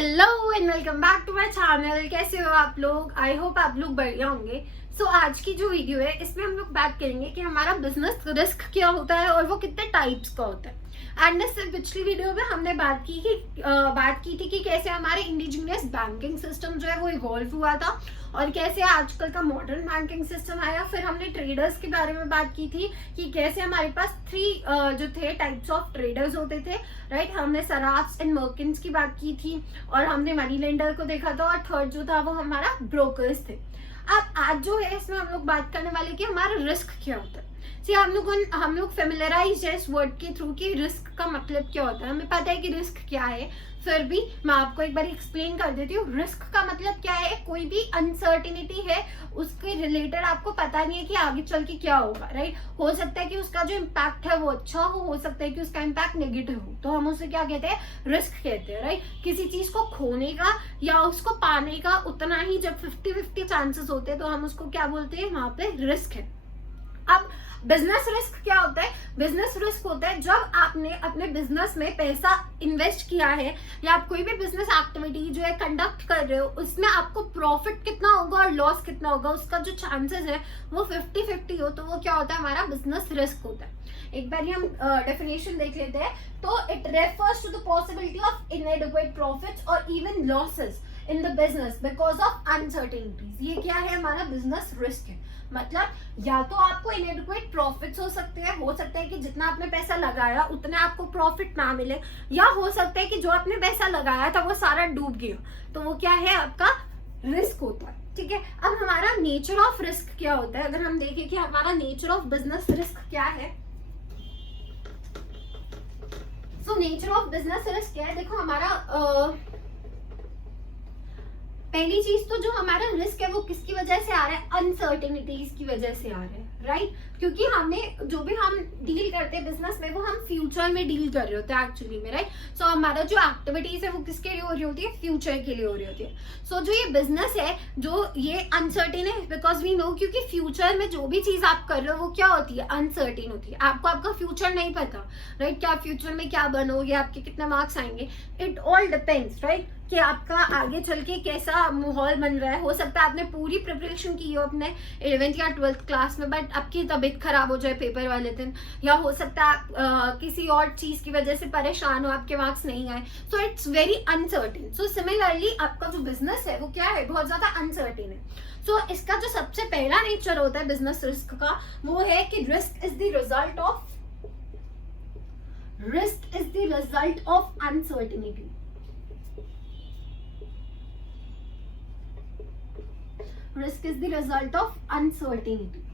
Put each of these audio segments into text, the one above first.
Hello and welcome back to my channel. कैसे हो आप लोग? आई होप आप लोग बढ़िया होंगे। सो आज की जो वीडियो है इसमें हम लोग बात करेंगे कि हमारा बिजनेस रिस्क क्या होता है और वो कितने टाइप्स का होता है। एंड इससे पिछली वीडियो में हमने बात की थी कि कैसे हमारे इंडिजिनियस बैंकिंग सिस्टम जो है वो इवॉल्व हुआ था और कैसे आजकल का मॉडर्न बैंकिंग सिस्टम आया। फिर हमने ट्रेडर्स के बारे में बात की थी कि कैसे हमारे पास जो थे टाइप्स ऑफ ट्रेडर्स होते थे, राइट। हमने सराफ्स एंड मर्केंट्स की बात की थी और हमने मनी लेंडर को देखा था और थर्ड जो था वो हमारा ब्रोकर्स थे। अब आज जो है इसमें हम लोग बात करने वाले कि हमारा रिस्क क्या होता है। हम लोग फेमिलराइज है इस वर्ड के थ्रू कि रिस्क का मतलब क्या होता है। हमें पता है कि रिस्क क्या है, फिर भी मैं आपको एक बार एक्सप्लेन कर देती हूँ। रिस्क का मतलब क्या है? कोई भी अनसर्टिनिटी है उसके रिलेटेड आपको पता नहीं है कि आगे चल के क्या होगा, राइट। हो सकता है कि उसका जो इम्पैक्ट है वो अच्छा हो सकता है कि उसका इम्पैक्ट नेगेटिव हो, तो हम उसे क्या कहते हैं? रिस्क कहते हैं, राइट। किसी चीज को खोने का या उसको पाने का उतना ही जब 50-50 चांसेस होते हैं तो हम उसको क्या बोलते हैं? वहां पे रिस्क है। अब बिजनेस रिस्क क्या होता है? बिजनेस रिस्क होता है जब आपने अपने बिजनेस में पैसा इन्वेस्ट किया है या आप कोई भी बिजनेस एक्टिविटी जो है कंडक्ट कर रहे हो, उसमें आपको प्रॉफिट कितना होगा और लॉस कितना होगा, उसका जो चांसेस है वो 50-50 हो, तो वो क्या होता है? हमारा बिजनेस रिस्क होता है। एक बार हम डेफिनेशन देख लेते हैं। तो it refers to the possibility of inadequate profits और even losses in the business because of uncertainties. ये क्या है? हमारा बिजनेस रिस्क है। मतलब या तो आपको इनएडिक्वेट प्रॉफिट्स हो सकते हैं, हो सकता है कि जितना आपने पैसा लगाया उतना आपको प्रॉफिट ना मिले, या हो सकता है कि जो आपने पैसा लगाया था वो सारा डूब गया, तो वो क्या है? आपका रिस्क होता है, ठीक है। अब हमारा नेचर ऑफ रिस्क क्या होता है? अगर हम देखें कि हमारा नेचर ऑफ बिजनेस रिस्क क्या है, so nature of business risk क्या है? देखो हमारा पहली चीज तो जो हमारा रिस्क है वो किसकी वजह से आ रहा है? अनसर्टेनिटीज की वजह से आ रहा है, राइट। क्योंकि हमें जो भी हम डील करते हैं बिजनेस में वो हम फ्यूचर में डील कर रहे होते हैं एक्चुअली में, राइट। सो हमारा जो एक्टिविटीज है वो किसके लिए हो रही होती है? फ्यूचर के लिए हो रही होती है। सो जो ये बिजनेस है जो ये अनसर्टेन है बिकॉज वी नो, क्योंकि फ्यूचर में जो भी चीज आप कर रहे हो वो क्या होती है? अनसर्टेन होती है। आपको आपका फ्यूचर नहीं पता, राइट। क्या फ्यूचर में क्या बनोगे, आपके कितने मार्क्स आएंगे, इट ऑल डिपेंड्स, राइट, कि आपका आगे चल के कैसा माहौल बन रहा है। हो सकता है आपने पूरी प्रिपरेशन की हो अपने 11th या 12th क्लास में, बट आपकी तबीयत खराब हो जाए पेपर वाले दिन, या हो सकता है आप किसी और चीज की वजह से परेशान हो, आपके मार्क्स नहीं आए, so it's very uncertain. So similarly आपका जो बिजनेस है वो क्या है? बहुत ज्यादा अनसर्टेन है। सो इसका जो सबसे पहला नेचर होता है बिजनेस रिस्क का वो है कि risk is the result of uncertainty. Risk is the result of uncertainty.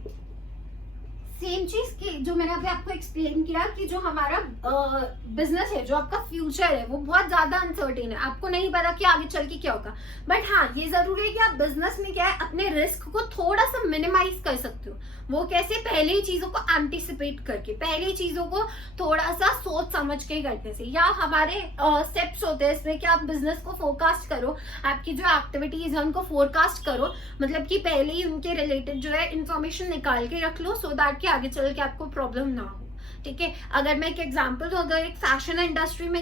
Same चीज की जो मैंने अभी आपको एक्सप्लेन किया कि जो हमारा बिजनेस है, जो आपका फ्यूचर है वो बहुत ज्यादा अनसर्टेन है, आपको नहीं पता कि आगे चल के क्या होगा। बट हाँ, ये जरूरी है कि आप बिजनेस में क्या है अपने रिस्क को थोड़ा सा मिनिमाइज कर सकते हो। वो कैसे? पहले ही चीजों को एंटिसिपेट करके, पहले ही चीजों को थोड़ा सा सोच समझ के करने से। या हमारे स्टेप्स होते हैं इसमें कि आप बिजनेस को फोरकास्ट करो, आपकी जो एक्टिविटीज है उनको फोरकास्ट करो, मतलब कि पहले ही उनके रिलेटेड जो है इंफॉर्मेशन निकाल के रख लो सो दैट कि आगे चल के आपको प्रॉब्लम ना हो, ठीक है। अगर मैं एक एग्जांपल दूं, अगर एक फैशन इंडस्ट्री में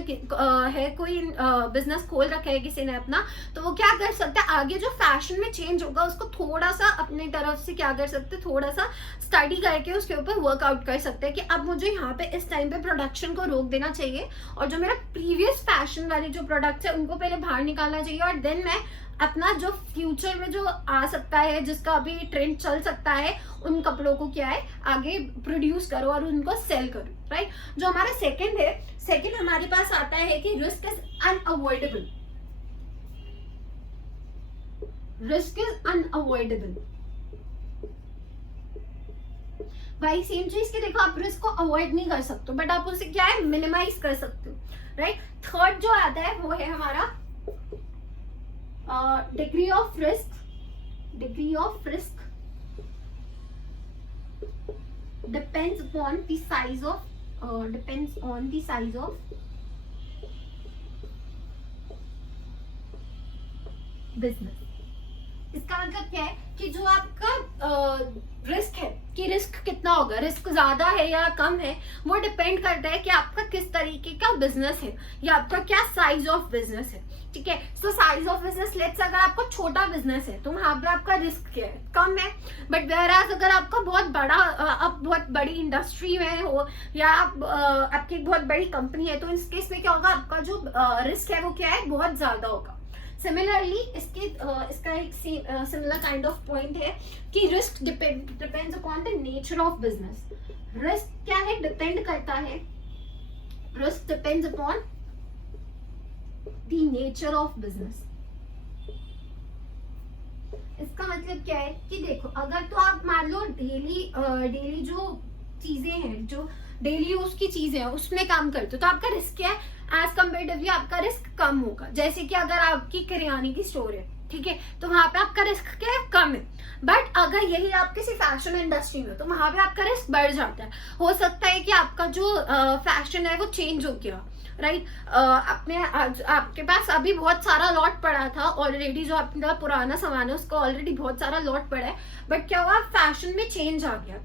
है कोई बिजनेस खोल रखा है किसी ने अपना, तो वो क्या कर सकता है? आगे जो फैशन में चेंज होगा उसको थोड़ा सा अपनी तरफ से क्या कर सकते हैं? थोड़ा सा स्टडी करके उसके ऊपर वर्कआउट कर सकते हैं कि अब मुझे यहाँ पे इस टाइम पे प्रोडक्शन को रोक देना चाहिए और जो मेरा प्रीवियस फैशन वाले जो प्रोडक्ट्स है उनको पहले बाहर निकालना चाहिए, और देन मैं अपना जो फ्यूचर में जो आ सकता है, जिसका अभी ट्रेंड चल सकता है, उन कपड़ों को क्या है आगे प्रोड्यूस करो और उनको सेल करो, राइट। जो हमारा सेकंड हमारे पास आता है कि risk is unavoidable. Risk is unavoidable. भाई सेम चीज की देखो, आप रिस्क को अवॉइड नहीं कर सकते बट आप उसे क्या है? मिनिमाइज कर सकते हो, राइट। थर्ड जो आता है वो है हमारा degree of risk depends on the size of business, इसका मतलब क्या है कि जो आपका रिस्क है कि रिस्क कितना होगा, रिस्क ज्यादा है या कम है, वो डिपेंड करता है कि आपका किस तरीके का बिजनेस है या आपका क्या साइज ऑफ बिजनेस है। ठीक है, सो साइज ऑफ बिजनेस, लेट्स अगर आपका छोटा बिजनेस है तो वहां पे आपका रिस्क क्या है, कम है। बट वेयरएज अगर आपका बहुत बड़ा, आप बहुत बड़ी इंडस्ट्री में हो या आप आपकी बहुत बड़ी कंपनी है, तो इस केस में क्या होगा, आपका जो रिस्क है वो क्या है, बहुत ज्यादा होगा। सिमिलरली इसका एक सिमिलर काइंड ऑफ पॉइंट है कि risk depends upon the nature of business. Risk क्या है, डिपेंड करता है, risk depends upon the nature of business. इसका मतलब क्या है कि देखो, अगर तो आप मान लो डेली जो चीजें हैं, जो डेली यूज की चीजें हैं उसमें काम करते हो, तो आपका रिस्क क्या है, एज कंपेरेटिवली आपका रिस्क कम होगा। जैसे कि अगर आपकी किराने की स्टोर है, ठीक है, तो वहां पे आपका रिस्क क्या है, कम है। बट अगर यही आप किसी फैशन इंडस्ट्री में, तो वहां पे आपका रिस्क बढ़ जाता है। हो सकता है कि आपका जो फैशन है वो चेंज हो गया, राइट। आपके पास अभी बहुत सारा लॉट पड़ा था ऑलरेडी, जो आपका पुराना सामान है उसका ऑलरेडी बहुत सारा लॉट पड़ा है, बट क्या हुआ, फैशन में चेंज आ गया।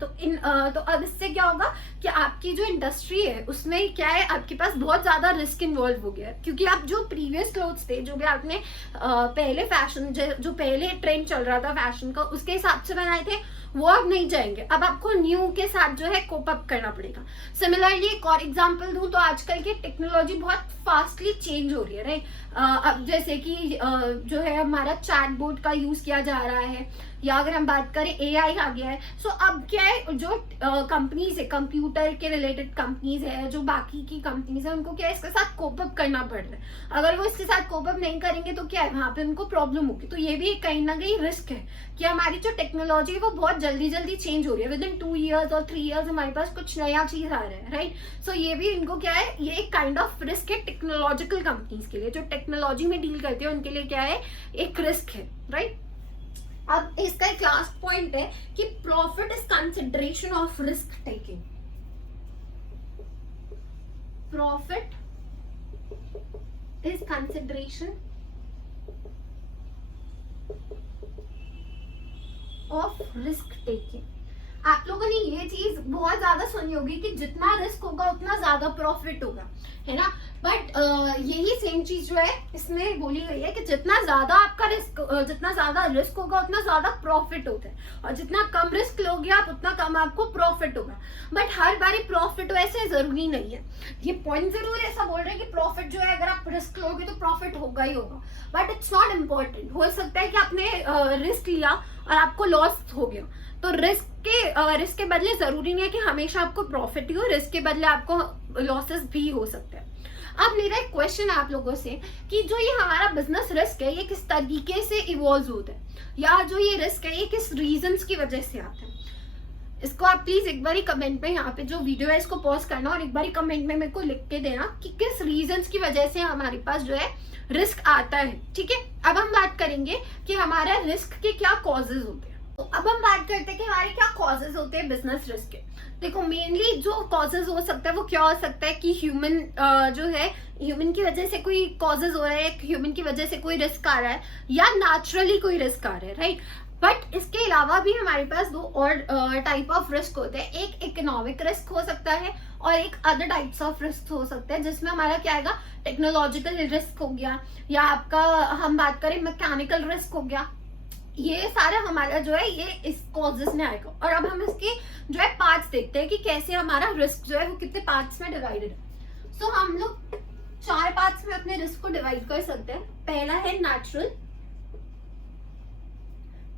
तो अब इससे क्या होगा कि आपकी जो इंडस्ट्री है उसमें क्या है, आपके पास बहुत ज्यादा रिस्क इन्वॉल्व हो गया है, क्योंकि आप जो प्रीवियस क्लोथ्स थे, जो भी आपने पहले फैशन, जो पहले ट्रेंड चल रहा था फैशन का, उसके हिसाब से बनाए थे, वो अब नहीं जाएंगे। अब आपको न्यू के साथ जो है कोप अप करना पड़ेगा। सिमिलरली एक और एग्जांपल दूं तो आजकल की टेक्नोलॉजी बहुत फास्टली चेंज हो रही है, राइट। अब जैसे कि जो है हमारा चैटबॉट का यूज किया जा रहा है, या अगर हम बात करें एआई आ गया है। सो अब क्या है, जो कंपनीज है, कंप्यूटर के रिलेटेड कंपनीज है, जो बाकी की कंपनीज है, उनको क्या है, इसके साथ कोप अप करना पड़ रहा है। अगर वो इसके साथ कोप अप नहीं करेंगे तो क्या है, वहां पे उनको प्रॉब्लम होगी। तो ये भी कहीं ना कहीं रिस्क है कि हमारी जो टेक्नोलॉजी है वो बहुत जल्दी जल्दी चेंज हो रही है। विद इन 2 years और 3 years हमारे पास कुछ नया चीज आ रहा है, राइट। सो ये भी इनको क्या है, ये एक काइंड ऑफ रिस्क है टेक्नोलॉजिकल कंपनीज के लिए, जो टेक्नोलॉजी में डील करती है उनके लिए क्या है, एक रिस्क है, राइट। अब इसका एक लास्ट पॉइंट है कि profit is consideration of risk taking. Profit is consideration of risk taking. आप लोगों ने ये चीज बहुत ज्यादा सुनी होगी कि जितना रिस्क होगा उतना ज्यादा प्रॉफिट होगा, है ना। बट यही सेम चीज जो है इसमें बोली गई है कि जितना ज्यादा आपका रिस्क, जितना ज्यादा रिस्क होगा उतना ज्यादा प्रॉफिट होता है, और जितना कम रिस्क लोगे आप उतना कम आपको प्रॉफिट होगा। बट हर बारी प्रॉफिट वैसे जरूरी नहीं है। ये पॉइंट जरूर ऐसा बोल रहे हैं कि प्रॉफिट जो है, अगर आप रिस्क लोगे तो प्रॉफिट होगा ही होगा, बट इट्स नॉट इम्पोर्टेंट। हो सकता है कि आपने रिस्क लिया और आपको लॉस हो गया, तो रिस्क के बदले जरूरी नहीं है कि हमेशा आपको प्रॉफिट ही हो, रिस्क के बदले आपको लॉसेस भी हो सकते हैं। अब मेरा एक क्वेश्चन है आप लोगों से कि जो ये हमारा बिजनेस रिस्क है ये किस तरीके से इवॉल्व होता है, या जो ये रिस्क है ये किस रीजंस की वजह से आता है। इसको आप प्लीज एक बार कमेंट में, यहाँ पे जो वीडियो है इसको पॉज करना और एक बार कमेंट में मेरे को लिख के देना कि किस रीजंस की वजह से हमारे पास जो है रिस्क आता है। ठीक है, अब हम बात करेंगे कि हमारा रिस्क के क्या कॉजेज होते हैं। तो अब हम बात करते हैं कि हमारे क्या कॉजेज होते हैं बिजनेस रिस्क के। देखो, मेनली जो कॉजेज हो सकता है वो क्या हो सकता है कि ह्यूमन जो है, ह्यूमन की वजह से कोई कॉजेज हो रहा है, ह्यूमन की वजह से कोई रिस्क आ रहा है, या नेचुरली कोई रिस्क आ रहा है, राइट। बट इसके अलावा भी हमारे पास दो और टाइप ऑफ रिस्क होते हैं। एक इकोनॉमिक रिस्क हो सकता है और एक अदर टाइप्स ऑफ रिस्क हो सकते हैं, जिसमें हमारा क्या आएगा, टेक्नोलॉजिकल रिस्क हो गया, या आपका हम बात करें मैकेनिकल रिस्क हो गया। ये सारा हमारा जो है ये इस कॉजेस में आएगा। और अब हम इसके जो है पार्ट्स देखते हैं कि कैसे हमारा रिस्क जो है वो कितने पार्ट्स में डिवाइडेड है। सो हम लोग 4 पार्ट्स में अपने रिस्क को डिवाइड कर सकते हैं। पहला है natural,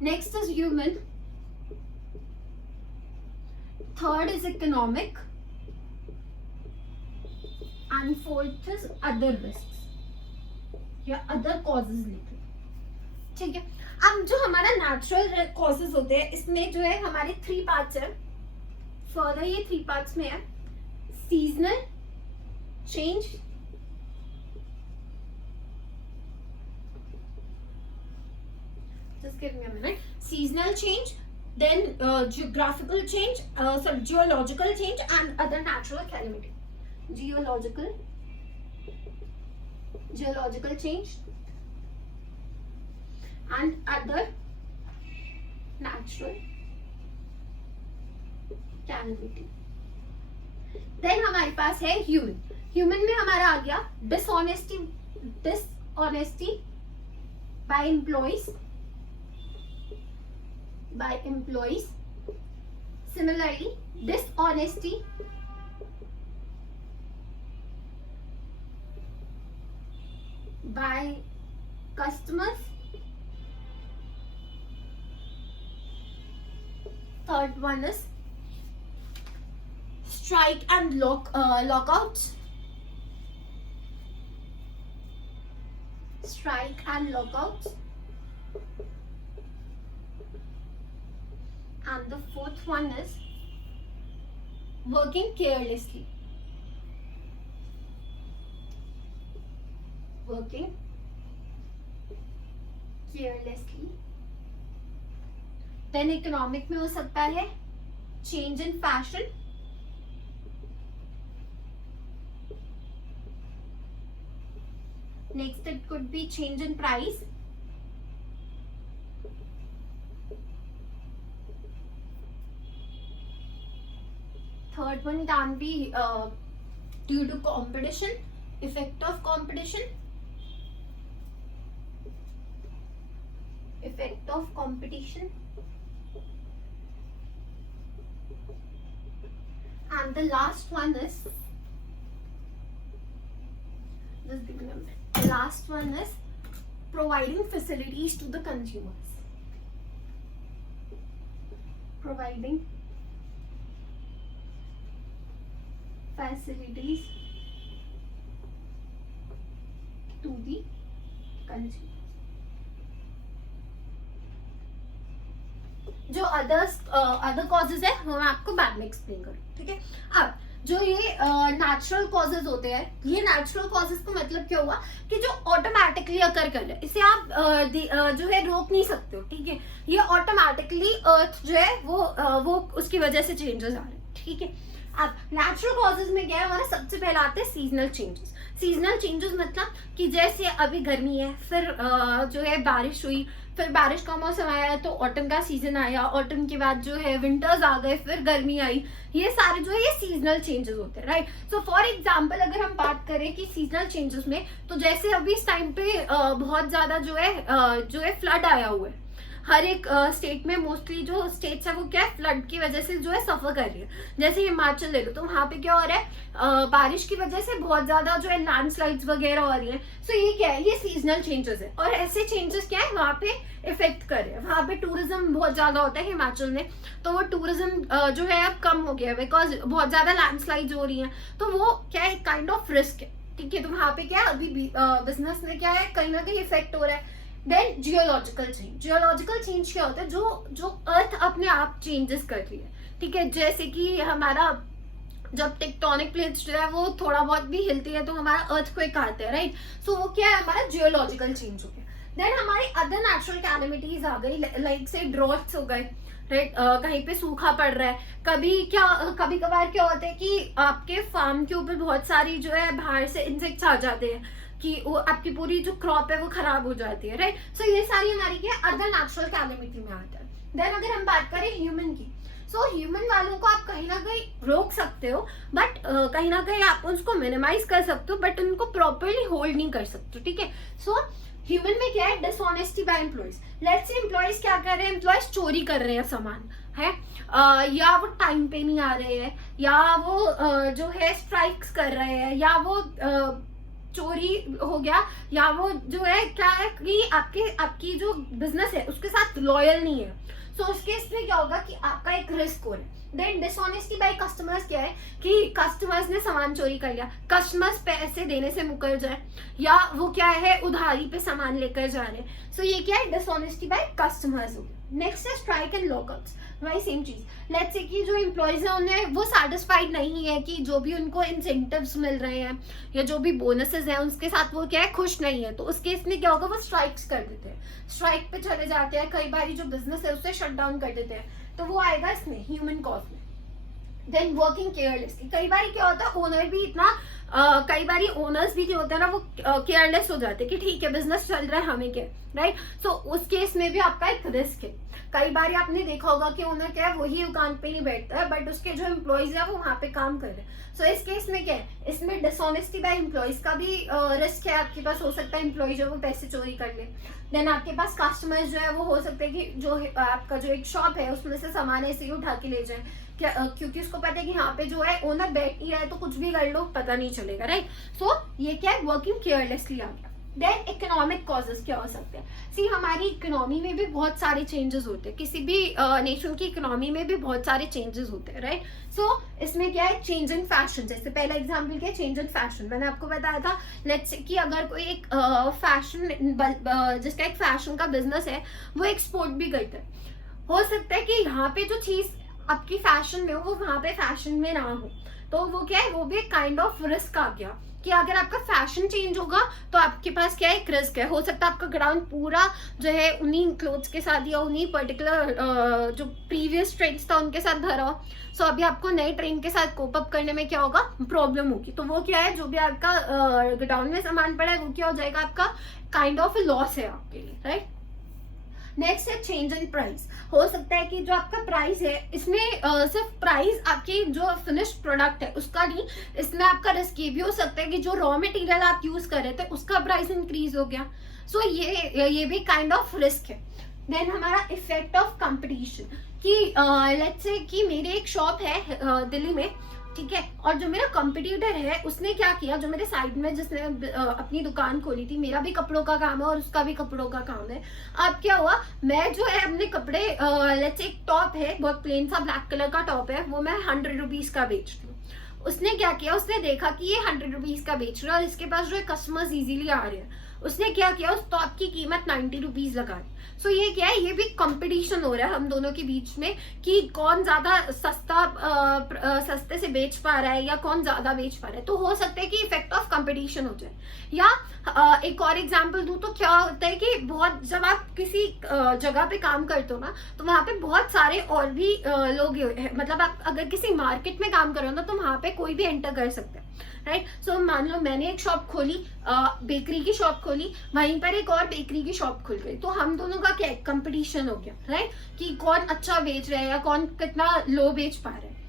next is human, third is economic and fourth is other risk या अदर कॉजेज लेते हैं। ठीक है, अब जो हमारा नेचुरल कॉजेज होते हैं इसमें जो है हमारे 3 पार्ट्स है। फर्दर ये 3 पार्ट्स में है seasonal change, just give me a minute, seasonal change, then geographical change, geological change and other natural calamity. Geological change and other natural calamity. देन हमारे पास है ह्यूमन। ह्यूमन में हमारा आ गया dishonesty by employees. Similarly dishonesty by customers. Third one is strike and lockouts. Strike and lockouts. And the fourth one is working carelessly. Working carelessly. Then economic में हो सकता है change in fashion, next it could be change in price, third one can be due to competition, effect of competition, and the last one is providing facilities to the consumers. Providing facilities to the consumers. जो other causes है वो मैं आपको बाद में explain करूँ, ठीक है। अब जो ये नेचुरल कॉजेज होते हैं, ये नेचुरल कॉजेज का मतलब क्या हुआ कि जो ऑटोमेटिकली अकर कर रहे हैं, इसे आप जो है रोक नहीं सकते हो, ठीक है। ये ऑटोमेटिकली अर्थ जो है वो उसकी वजह से चेंजेस आ रहे हैं, ठीक है। अब नेचुरल कॉजेज में क्या है, हमारा सबसे पहले आते हैं सीजनल चेंजेस। सीजनल चेंजेस मतलब कि जैसे अभी गर्मी है, फिर जो है बारिश हुई, फिर बारिश का मौसम आया तो ऑटम का सीजन आया, ऑटम के बाद जो है विंटर्स आ गए, फिर गर्मी आई। ये सारे जो है ये सीजनल चेंजेस होते हैं, राइट। सो फॉर एग्जांपल अगर हम बात करें कि सीजनल चेंजेस में, तो जैसे अभी इस टाइम पे बहुत ज्यादा जो है फ्लड आया हुआ है हर एक स्टेट में। मोस्टली जो स्टेट्स है वो क्या है, फ्लड की वजह से जो है सफर कर रही है। जैसे हिमाचल ले लो तो वहां पे क्या हो रहा है, बारिश की वजह से बहुत ज्यादा जो है लैंडस्लाइड्स वगैरह हो रही है। सो ये क्या है, ये सीजनल चेंजेस है, और ऐसे चेंजेस क्या है वहां पे इफेक्ट कर रहे हैं। वहां पे टूरिज्म बहुत ज्यादा होता है हिमाचल में, तो वो टूरिज्म जो है अब कम हो गया है बिकॉज बहुत ज्यादा लैंडस्लाइड्स हो रही है। तो वो क्या है, काइंड ऑफ रिस्क है, ठीक है। तो वहां पे क्या है, अभी बिजनेस में क्या है, कहीं ना कहीं इफेक्ट हो रहा है। देन जियोलॉजिकल चेंज क्या होता है, जो अर्थ अपने आप चेंजेस कर रही है, ठीक है। जैसे कि हमारा जब टेक्टोनिक प्लेट्स जो है वो थोड़ा बहुत भी हिलती है तो हमारा अर्थक्वेक आता है, राइट। सो वो क्या है, हमारा जियोलॉजिकल चेंज हो गया। देन हमारी अदर नेचुरल कैलेमिटीज आ गई, लाइक से ड्रॉट्स हो गए, राइट। कहीं पे सूखा पड़ रहा है, कभी कभार क्या होता है कि आपके फार्म के ऊपर बहुत सारी जो है बाहर से इंसेक्ट्स आ जाते हैं कि वो आपकी पूरी जो क्रॉप है वो खराब हो जाती है, राइट। सो ये सारी हमारी क्या अदर नेचुरल कैलेमिटी में आता है। देन अगर हम बात करें ह्यूमन की, सो ह्यूमन वालों को आप कहीं ना कहीं रोक सकते हो, बट कहीं ना कहीं आप उसको मिनिमाइज कर सकते हो, बट उनको प्रॉपरली होल्ड नहीं कर सकते, ठीक है। सो ह्यूमन में क्या है, dishonesty by employees. Let's say employees क्या कर रहे हैं, एम्प्लॉइज चोरी कर रहे हैं सामान है, या वो टाइम पे नहीं आ रहे हैं, या वो जो है स्ट्राइक्स कर रहे हैं, या वो चोरी हो गया, या वो जो है क्या है कि आपकी जो बिजनेस है उसके साथ लॉयल नहीं है। सो उस केस में क्या होगा कि आपका एक रिस्क हो रहा है। देन डिसऑनेस्टी बाय कस्टमर्स क्या है कि कस्टमर्स ने सामान चोरी कर लिया, कस्टमर्स पैसे देने से मुकर जाए, या वो क्या है उधारी पे सामान लेकर जा रहे हैं। सो ये क्या है, डिसऑनेस्टी बाय कस्टमर्स हो गया। नेक्स्ट है स्ट्राइक एंड लॉकआउट्स, वही सेम चीज। लेट्स से कि जो एम्प्लॉयज है उन्हें वो सेटिस्फाइड नहीं है कि जो भी उनको इंसेंटिव्स मिल रहे हैं या जो भी बोनसेस हैं उसके साथ वो क्या है खुश नहीं है, तो उस केस में क्या होगा, वो स्ट्राइक्स कर देते हैं, स्ट्राइक पे चले जाते हैं। कई बार जो बिजनेस है उसे शट डाउन कर देते हैं, तो वो आएगा इसमें ह्यूमन कॉज में, देन वर्किंग केयरलेसली, कई बार क्या होता है ओनर भी इतना कई बार ओनर्स भी जो होते हैं ना वो केयरलेस हो जाते हैं कि ठीक है बिजनेस चल रहा है हमें क्या, राइट। सो उस केस में भी आपका एक रिस्क है। कई बार आपने देखा होगा कि ओनर क्या है वही दुकान पे नहीं बैठता है बट उसके जो एम्प्लॉयज है वो वहां पे काम कर रहे हैं। सो इस केस में क्या है, इसमें डिसऑनेस्टी बाय एम्प्लॉयज का भी रिस्क है आपके पास। हो सकता है एम्प्लॉय जो वो पैसे चोरी कर ले। देन आपके पास कस्टमर्स जो है वो हो सकते हैं कि जो आपका जो एक शॉप है उसमें से सामान ऐसे ही उठा के ले जाए क्योंकि उसको पता है कि यहाँ पे जो है ओनर बैठ ही रहा है तो कुछ भी कर लो पता नहीं चलेगा, राइट। सो ये क्या है, वर्किंग केयरलेसली आ गया। देन इकोनॉमिक कॉजेस क्या हो सकते हैं। सी हमारी इकोनॉमी में भी बहुत सारे चेंजेस होते हैं, किसी भी नेशन की इकोनॉमी में भी बहुत सारे चेंजेस होते हैं, राइट। सो इसमें क्या है, चेंज इन फैशन। जैसे पहला एग्जांपल क्या है, चेंज इन फैशन। मैंने आपको बताया था लेट्स से कि अगर कोई एक फैशन जिसका एक फैशन का बिजनेस है वो एक्सपोर्ट भी करता है, हो सकता है कि यहाँ पे जो चीज आपकी फैशन में हो वो वहां पे फैशन में ना हो, तो वो क्या है, वो भी एक काइंड ऑफ रिस्क आ गया कि अगर आपका फैशन चेंज होगा तो आपके पास क्या है, एक रिस्क है। हो सकता है आपका ग्राउंड पूरा जो है उन्हीं क्लोथ्स के साथ या उन्हीं पर्टिकुलर जो प्रीवियस ट्रेंड्स था उनके साथ भरा हो। सो अभी आपको नए ट्रेंड के साथ कोप अप करने में क्या होगा, प्रॉब्लम होगी। तो वो क्या है, जो भी आपका गोडाउन में सामान पड़ा है वो क्या हो जाएगा, आपका काइंड ऑफ लॉस है आपके लिए, राइट। नेक्स्ट है चेंज इन प्राइस। हो सकता है कि जो आपका प्राइस है इसमें सिर्फ प्राइस आपकी जो फिनिश्ड प्रोडक्ट है उसका नहीं, इसमें आपका रिस्क ये भी हो सकता है कि जो रॉ मटेरियल आप यूज कर रहे थे उसका प्राइस इंक्रीज हो गया। सो ये भी काइंड ऑफ रिस्क है। देन हमारा इफेक्ट ऑफ कंपटीशन कि लेट्स से कि मेरी एक शॉप है दिल्ली में, ठीक है, और जो मेरा कंपटीटर है उसने क्या किया, जो मेरे साइड में जिसने अपनी दुकान खोली थी, मेरा भी कपड़ों का काम है और उसका भी कपड़ों का काम है। अब क्या हुआ, मैं जो है अपने कपड़े लेट्स से एक टॉप है बहुत प्लेन सा ब्लैक कलर का टॉप है, वो मैं 100 रुपीज का बेचती हूँ। उसने क्या किया, उसने देखा कि ये 100 रुपीज का बेच रहा है और इसके पास जो है कस्टमर्स इजीली आ रहे हैं, उसने क्या किया, उस टॉप की कीमत 90 रुपीज लगा दी। सो ये क्या है, ये भी कंपटीशन हो रहा है हम दोनों के बीच में कि कौन ज्यादा सस्ते से बेच पा रहा है या कौन ज्यादा बेच पा रहा है। तो हो सकता है कि इफेक्ट ऑफ कंपटीशन हो जाए। या एक और एग्जांपल दूं तो क्या होता है कि बहुत जब आप किसी जगह पे काम करते हो ना तो वहां पे बहुत सारे और भी लोग मतलब आप अगर किसी मार्केट में काम कर रहे हो ना तो वहां पे कोई भी एंटर कर सकता है, राइट। सो मान लो मैंने एक शॉप खोली, बेकरी की शॉप खोली, वहीं पर एक और बेकरी की शॉप खुल गई, तो हम दोनों का क्या कंपटीशन हो गया, राइट, कि कौन अच्छा बेच रहा है या कौन कितना लो बेच पा रहा है।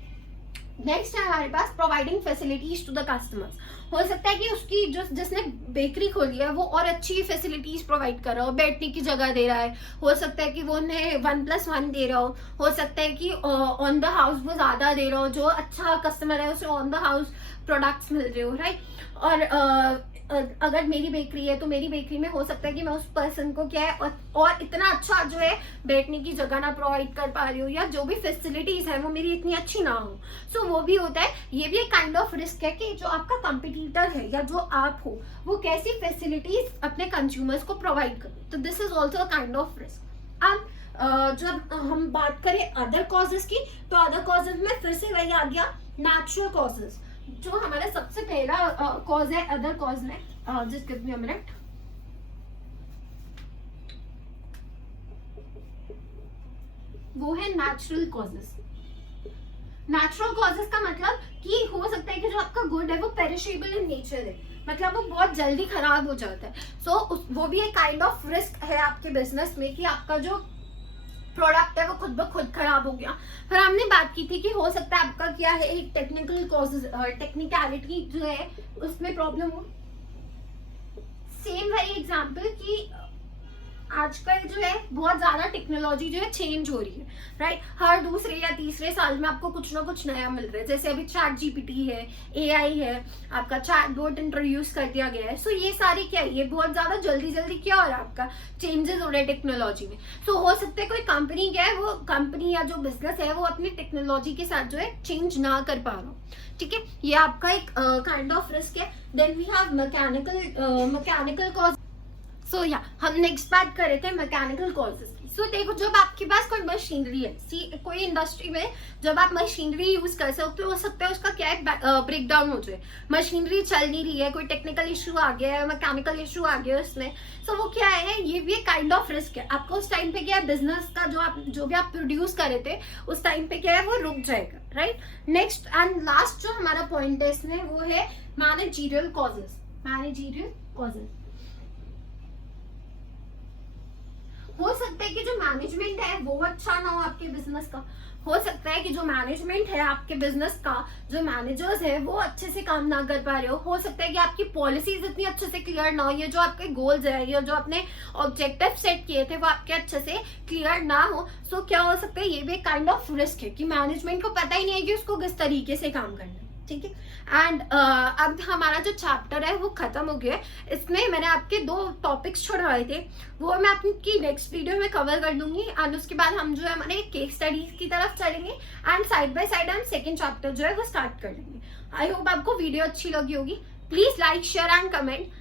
नेक्स्ट है हमारे पास providing facilities to the customers. हो सकता है कि उसकी जो जिसने बेकरी खोली है वो और अच्छी फैसिलिटीज प्रोवाइड कर रहा हो, बैठने की जगह दे रहा है, हो सकता है कि वो उन्हें 1+1 दे रहा हो सकता है कि ऑन द हाउस वो ज्यादा दे रहा हो, जो अच्छा कस्टमर है उसे ऑन द हाउस प्रोडक्ट्स मिल रहे हो, राइट। और अगर मेरी बेकरी है तो मेरी बेकरी में हो सकता है कि मैं उस पर्सन को क्या है और इतना अच्छा जो है बैठने की जगह ना प्रोवाइड कर पा रही हूँ या जो भी फैसिलिटीज है वो मेरी इतनी अच्छी ना हो। सो वो भी होता है, ये भी एक काइंड ऑफ रिस्क है कि जो आपका कंपटीटर है या जो आप हो वो कैसी फैसिलिटीज अपने कंज्यूमर्स को प्रोवाइड करे। तो this is also kind of risk. अब जब हम बात करें अदर कॉजेज की तो अदर कॉजेज में फिर से वही आ गया नेचुरल कॉजेज। जो हमारा सबसे पहला कॉज है अदर कॉज में, just give me a minute, वो है नेचुरल कॉजेस। नेचुरल कॉजेस का मतलब कि हो सकता है कि जो आपका गुड है वो पेरिशेबल इन नेचर है, मतलब वो बहुत जल्दी खराब हो जाता है। सो वो भी एक काइंड ऑफ रिस्क है आपके बिजनेस में कि आपका जो प्रोडक्ट है वो खुद ब खुद खराब हो गया। फिर हमने बात की थी कि हो सकता है आपका क्या है, एक टेक्निकल कॉजेज टेक्निकलिटी जो है उसमें प्रॉब्लम हो। सेम वही एग्जांपल कि आजकल जो है बहुत ज्यादा टेक्नोलॉजी जो है चेंज हो रही है, राइट। हर दूसरे या तीसरे साल में आपको कुछ ना कुछ नया मिल रहा है। जैसे अभी चैट जीपीटी है, एआई है, आपका चैट बोट इंट्रोड्यूस कर दिया गया है। सो ये सारी क्या है, ये बहुत ज्यादा जल्दी जल्दी क्या हो रहा है, आपका चेंजेस हो रहे हैं टेक्नोलॉजी में। सो हो सकता है कोई कंपनी क्या है, वो कंपनी या जो बिजनेस है वो अपनी टेक्नोलॉजी के साथ जो है चेंज ना कर पा रहा हो, ठीक है। ये आपका एक काइंड ऑफ रिस्क है। Then we have mechanical cause. So या हम नेक्स्ट बात कर रहे थे मैकेनिकल कॉजेस की। सो देखो, जब आपके पास कोई मशीनरी है, कोई इंडस्ट्री में जब आप मशीनरी यूज कर सकते हो सकता है उसका क्या है, ब्रेक डाउन हो जाए, मशीनरी चल नहीं रही है, कोई टेक्निकल इशू आ गया है, मैकेनिकल इशू आ गया है उसमें, सो वो क्या है, ये भी एक काइंड ऑफ रिस्क है आपको। उस टाइम पे क्या है, बिजनेस का जो भी आप प्रोड्यूस कर रहे थे उस टाइम पे क्या है, वो रुक जाएगा, राइट। नेक्स्ट एंड लास्ट जो हमारा पॉइंट है इसमें वो है मैनेजरियल कॉजेस। मैनेजरियल कॉजेस, हो सकता है कि जो मैनेजमेंट है वो अच्छा ना हो आपके बिजनेस का, हो सकता है कि जो मैनेजमेंट है आपके बिजनेस का, जो मैनेजर्स है वो अच्छे से काम ना कर पा रहे हो सकता है कि आपकी पॉलिसीज इतनी अच्छे से क्लियर ना हो, ये जो आपके गोल्स है या जो आपने ऑब्जेक्टिव सेट किए थे वो आपके अच्छे से क्लियर ना हो। सो क्या हो सकता है, ये भी एक काइंड ऑफ रिस्क है कि मैनेजमेंट को पता ही नहीं है कि उसको किस तरीके से काम करना है, ठीक है। एंड अब हमारा जो चैप्टर है वो खत्म हो गया है। इसमें मैंने आपके 2 टॉपिक्स छोड़वाए थे, वो मैं आपकी नेक्स्ट वीडियो में कवर कर दूंगी। एंड उसके बाद हम जो है हमारे केस स्टडीज की तरफ चलेंगे एंड साइड बाय साइड हम सेकेंड चैप्टर जो है वो स्टार्ट कर लेंगे। आई होप आपको वीडियो अच्छी लगी होगी। Please like, share and comment.